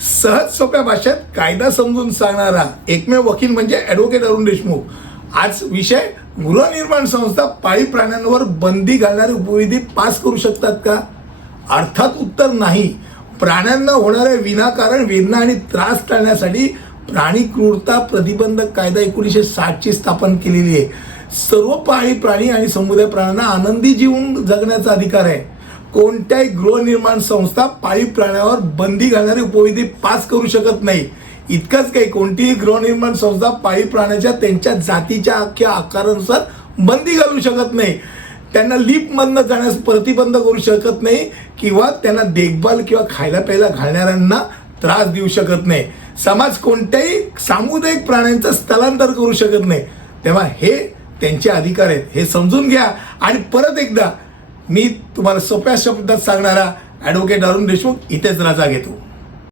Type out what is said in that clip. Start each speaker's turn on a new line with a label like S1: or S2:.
S1: सहज सोप्या भाषेत कायदा समजून सांगणारा एकमेव वकील म्हणजे ॲडव्होकेट अरुण देशमुख. आज विषय गृहनिर्माण संस्था पाळीव प्राण्यांवर बंदी घालणारे उपविधी पास करू शकतात का? अर्थात उत्तर नाही. प्राण्यांना होणाऱ्या विनाकारण वेदना आणि त्रास टाळण्यासाठी प्राणी क्रूरता प्रतिबंधक कायदा एकोणीसशे साठची स्थापन केलेली आहे. सर्व पाळीव प्राणी आणि समुदाय प्राण्यांना आनंदी जीवन जगण्याचा अधिकार आहे. कोणत्याही गृहनिर्माण संस्था पाळीव प्राण्यावर बंदी घालणारी उपविधी पास करू शकत नाही. इतकंच काही कोणतीही गृहनिर्माण संस्था पाळीव प्राण्याच्या त्यांच्या जातीच्या अख्ख्या आकारानुसार बंदी घालू शकत नाही. त्यांना लिपमधनं जाण्यास प्रतिबंध करू शकत नाही किंवा त्यांना देखभाल किंवा खायला प्यायला घालणाऱ्यांना त्रास देऊ शकत नाही. समाज कोणत्याही सामुदायिक प्राण्यांचं स्थलांतर करू शकत नाही. तेव्हा हे त्यांचे अधिकार आहेत हे समजून घ्या. आणि परत एकदा मी तुम्हाला सोप्या शब्दात सांगणारा ॲडव्होकेट अरुण देशमुख इथेच रजा घेतो.